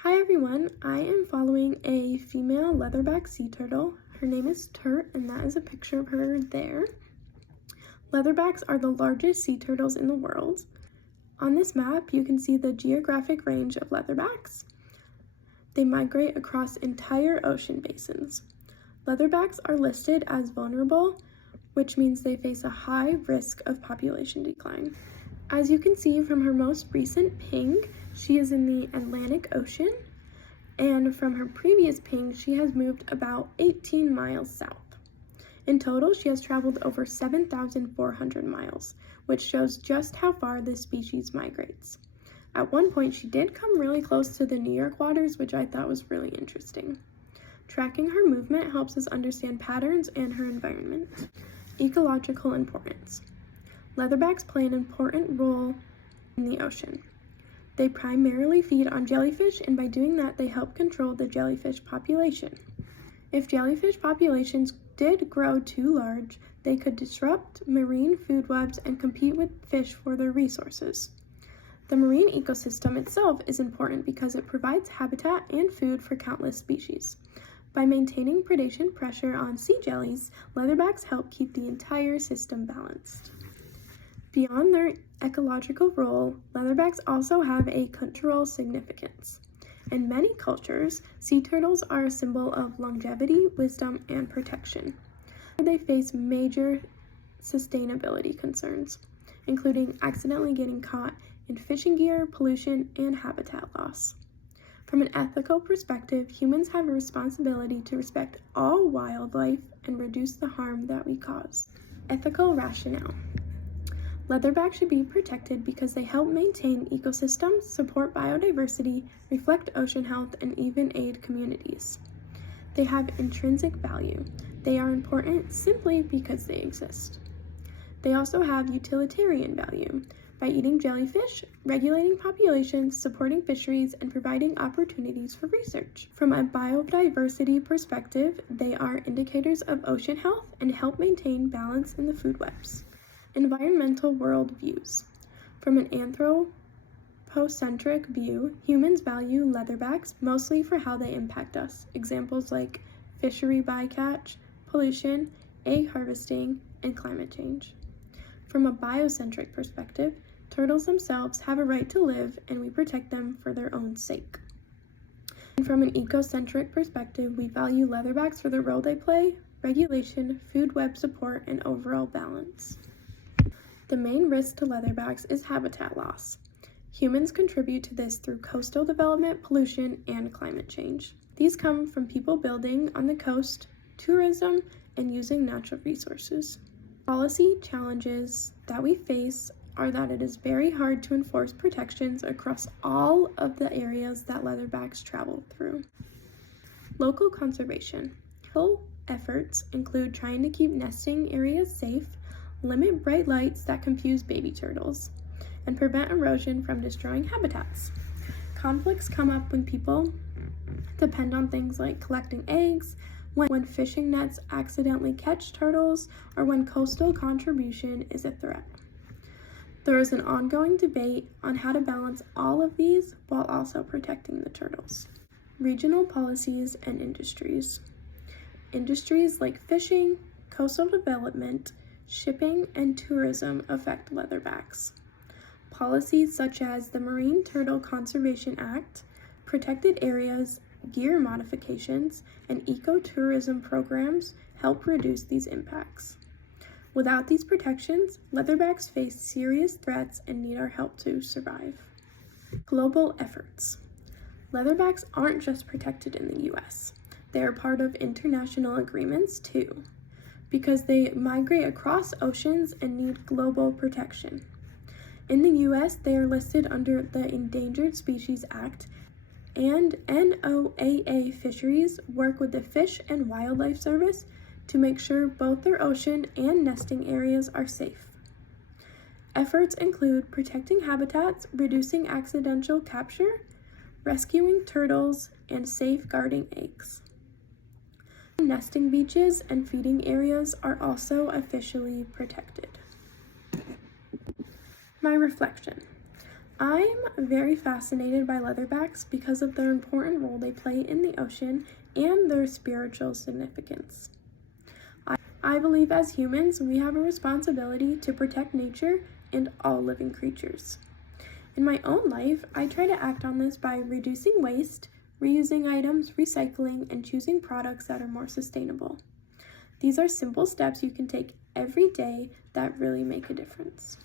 Hi everyone, I am following a female leatherback sea turtle. Her name is Turt, and that is a picture of her there. Leatherbacks are the largest sea turtles in the world. On this map, you can see the geographic range of leatherbacks. They migrate across entire ocean basins. Leatherbacks are listed as vulnerable, which means they face a high risk of population decline. As you can see from her most recent ping, she is in the Atlantic Ocean, and from her previous ping, she has moved about 18 miles south. In total, she has traveled over 7,400 miles, which shows just how far this species migrates. At one point, she did come really close to the New York waters, which I thought was really interesting. Tracking her movement helps us understand patterns and her environment. Ecological importance. Leatherbacks play an important role in the ocean. They primarily feed on jellyfish, and by doing that, they help control the jellyfish population. If jellyfish populations did grow too large, they could disrupt marine food webs and compete with fish for their resources. The marine ecosystem itself is important because it provides habitat and food for countless species. By maintaining predation pressure on sea jellies, leatherbacks help keep the entire system balanced. Beyond their ecological role, leatherbacks also have a cultural significance. In many cultures, sea turtles are a symbol of longevity, wisdom, and protection. They face major sustainability concerns, including accidentally getting caught in fishing gear, pollution, and habitat loss. From an ethical perspective, humans have a responsibility to respect all wildlife and reduce the harm that we cause. Ethical rationale. Leatherbacks should be protected because they help maintain ecosystems, support biodiversity, reflect ocean health, and even aid communities. They have intrinsic value. They are important simply because they exist. They also have utilitarian value by eating jellyfish, regulating populations, supporting fisheries, and providing opportunities for research. From a biodiversity perspective, they are indicators of ocean health and help maintain balance in the food webs. Environmental worldviews. From an anthropocentric view, humans value leatherbacks mostly for how they impact us. Examples like fishery bycatch, pollution, egg harvesting, and climate change. From a biocentric perspective, turtles themselves have a right to live, and we protect them for their own sake. And from an ecocentric perspective, we value leatherbacks for the role they play, regulation, food web support, and overall balance. The main risk to leatherbacks is habitat loss. Humans contribute to this through coastal development, pollution, and climate change. These come from people building on the coast, tourism, and using natural resources. Policy challenges that we face are that it is very hard to enforce protections across all of the areas that leatherbacks travel through. Local conservation. Local efforts include trying to keep nesting areas safe, limit bright lights that confuse baby turtles, and prevent erosion from destroying habitats. Conflicts come up when people depend on things like collecting eggs, when fishing nets accidentally catch turtles, or when coastal contribution is a threat. There is an ongoing debate on how to balance all of these while also protecting the turtles. Regional policies and industries. Industries like fishing, coastal development, shipping, and tourism affect leatherbacks. Policies such as the Marine Turtle Conservation Act, protected areas, gear modifications, and ecotourism programs help reduce these impacts. Without these protections, leatherbacks face serious threats and need our help to survive. Global efforts. Leatherbacks aren't just protected in the US. They are part of international agreements too, because they migrate across oceans and need global protection. In the US, they are listed under the Endangered Species Act, and NOAA fisheries work with the Fish and Wildlife Service to make sure both their ocean and nesting areas are safe. Efforts include protecting habitats, reducing accidental capture, rescuing turtles, and safeguarding eggs. Nesting beaches and feeding areas are also officially protected. My reflection. I'm very fascinated by leatherbacks because of their important role they play in the ocean and their spiritual significance. I believe as humans, we have a responsibility to protect nature and all living creatures. In my own life, I try to act on this by reducing waste, reusing items, recycling, and choosing products that are more sustainable. These are simple steps you can take every day that really make a difference.